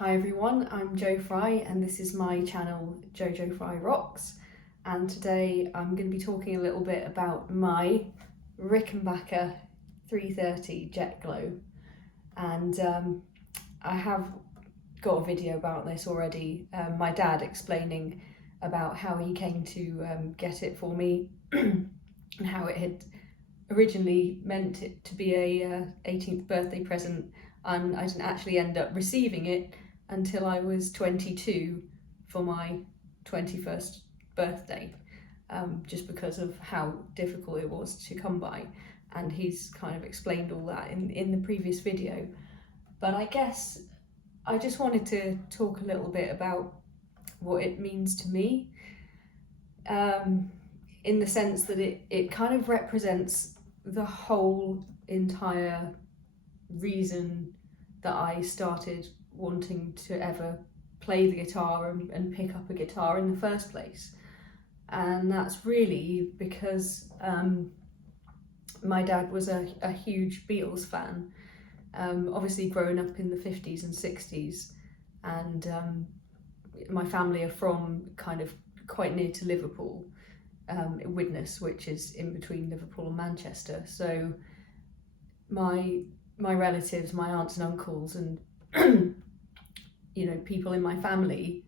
Hi everyone, I'm Jo Fry and this is my channel Jojo Fry Rocks, and today I'm going to be talking a little bit about my Rickenbacker 330 Jet Glow, and I have got a video about this already, my dad explaining about how he came to get it for me and how it had originally meant it to be a 18th birthday present, and I didn't actually end up receiving it until I was 22 for my 21st birthday, just because of how difficult it was to come by, and he's kind of explained all that in the previous video. But I guess I just wanted to talk a little bit about what it means to me, in the sense that it kind of represents the whole entire reason that I started wanting to ever play the guitar and pick up a guitar in the first place. And that's really because my dad was a huge Beatles fan, obviously growing up in the 50s and 60s, and my family are from kind of quite near to Liverpool, Widnes, which is in between Liverpool and Manchester. So my relatives, my aunts and uncles, and people in my family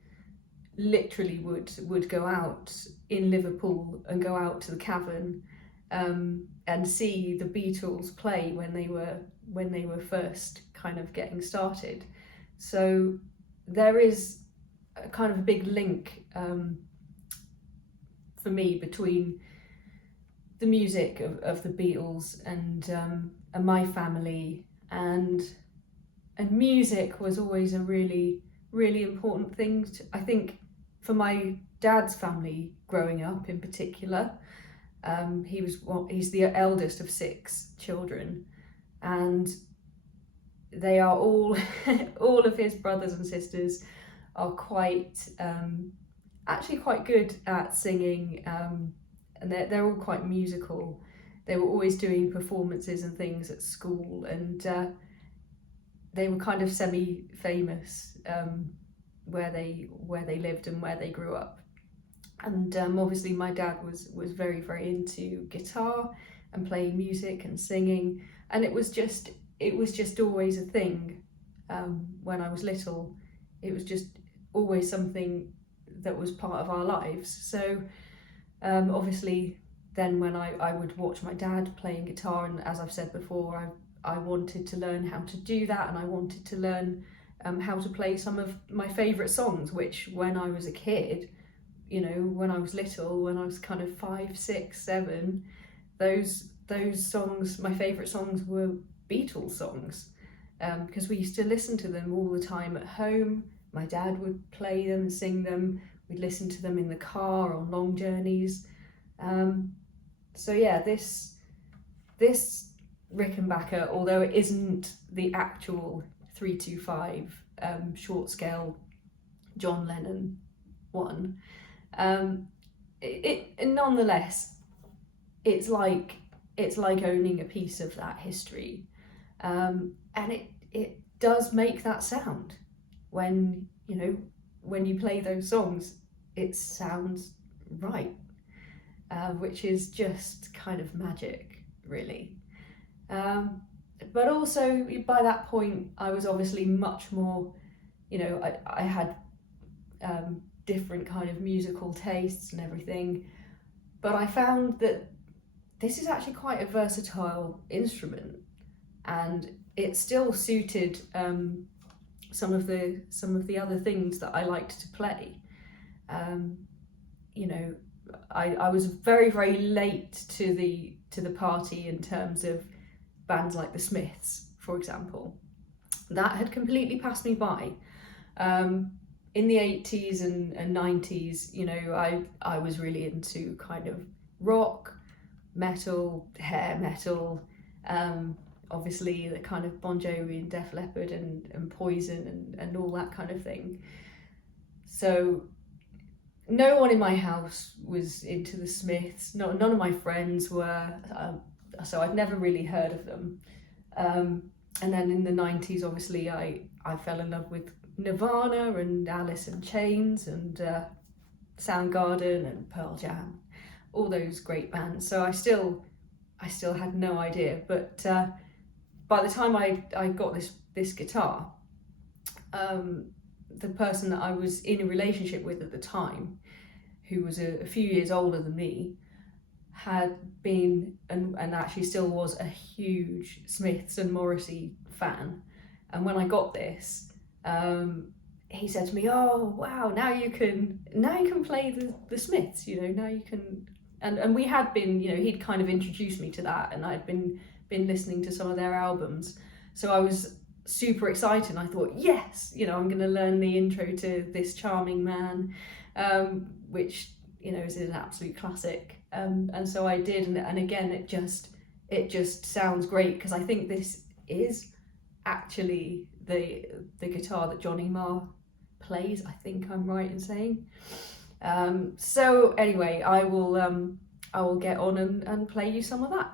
literally would go out in Liverpool and go out to the Cavern, and see the Beatles play when they were first kind of getting started. So there is a kind of a big link for me between the music of the Beatles and my family, and music was always a really important thing I think for my dad's family growing up in particular. He's the eldest of 6 children, and they are all all of his brothers and sisters are actually quite good at singing, and they're all quite musical. They were always doing performances and things at school, and they were kind of semi-famous where they lived and where they grew up. And obviously my dad was very into guitar and playing music and singing, and it was just always a thing. When I was little, it was just always something that was part of our lives. So obviously then when I would watch my dad playing guitar, and as I've said before, I wanted to learn how to do that, and I wanted to learn how to play some of my favourite songs, which when I was a kid, when I was little, when I was kind of 5, 6, 7, those songs, my favourite songs were Beatles songs, because we used to listen to them all the time at home. My dad would play them and sing them. We'd listen to them in the car on long journeys. So yeah, this Rickenbacker, although it isn't the actual 325 short scale John Lennon one, it nonetheless, it's like owning a piece of that history, and it does make that sound when you play those songs. It sounds right, which is just kind of magic, really. But also by that point I was obviously much more, I had different kind of musical tastes and everything, but I found that this is actually quite a versatile instrument, and it still suited some of the other things that I liked to play. I was very late to the party in terms of bands like the Smiths, for example. That had completely passed me by. In the 80s and 90s, I was really into kind of rock, metal, hair metal, obviously the kind of Bon Jovi and Def Leppard and Poison and all that kind of thing. So no one in my house was into the Smiths. None of my friends were, so I'd never really heard of them. And then in the 90s, obviously, I fell in love with Nirvana and Alice in Chains and Soundgarden and Pearl Jam, all those great bands. So I still had no idea. But by the time I got this guitar, the person that I was in a relationship with at the time, who was a few years older than me, had been and actually still was a huge Smiths and Morrissey fan. And when I got this, he said to me, "Oh wow, now you can play the Smiths. You know, now you can." And we had been, you know, he'd kind of introduced me to that, and I'd been listening to some of their albums, so I was super excited. I thought, yes, you know, I'm going to learn the intro to This Charming Man, which, you know, is an absolute classic. And so I did, and again, it just sounds great, because I think this is actually the guitar that Johnny Marr plays. I think I'm right in saying. So anyway, I will get on and play you some of that.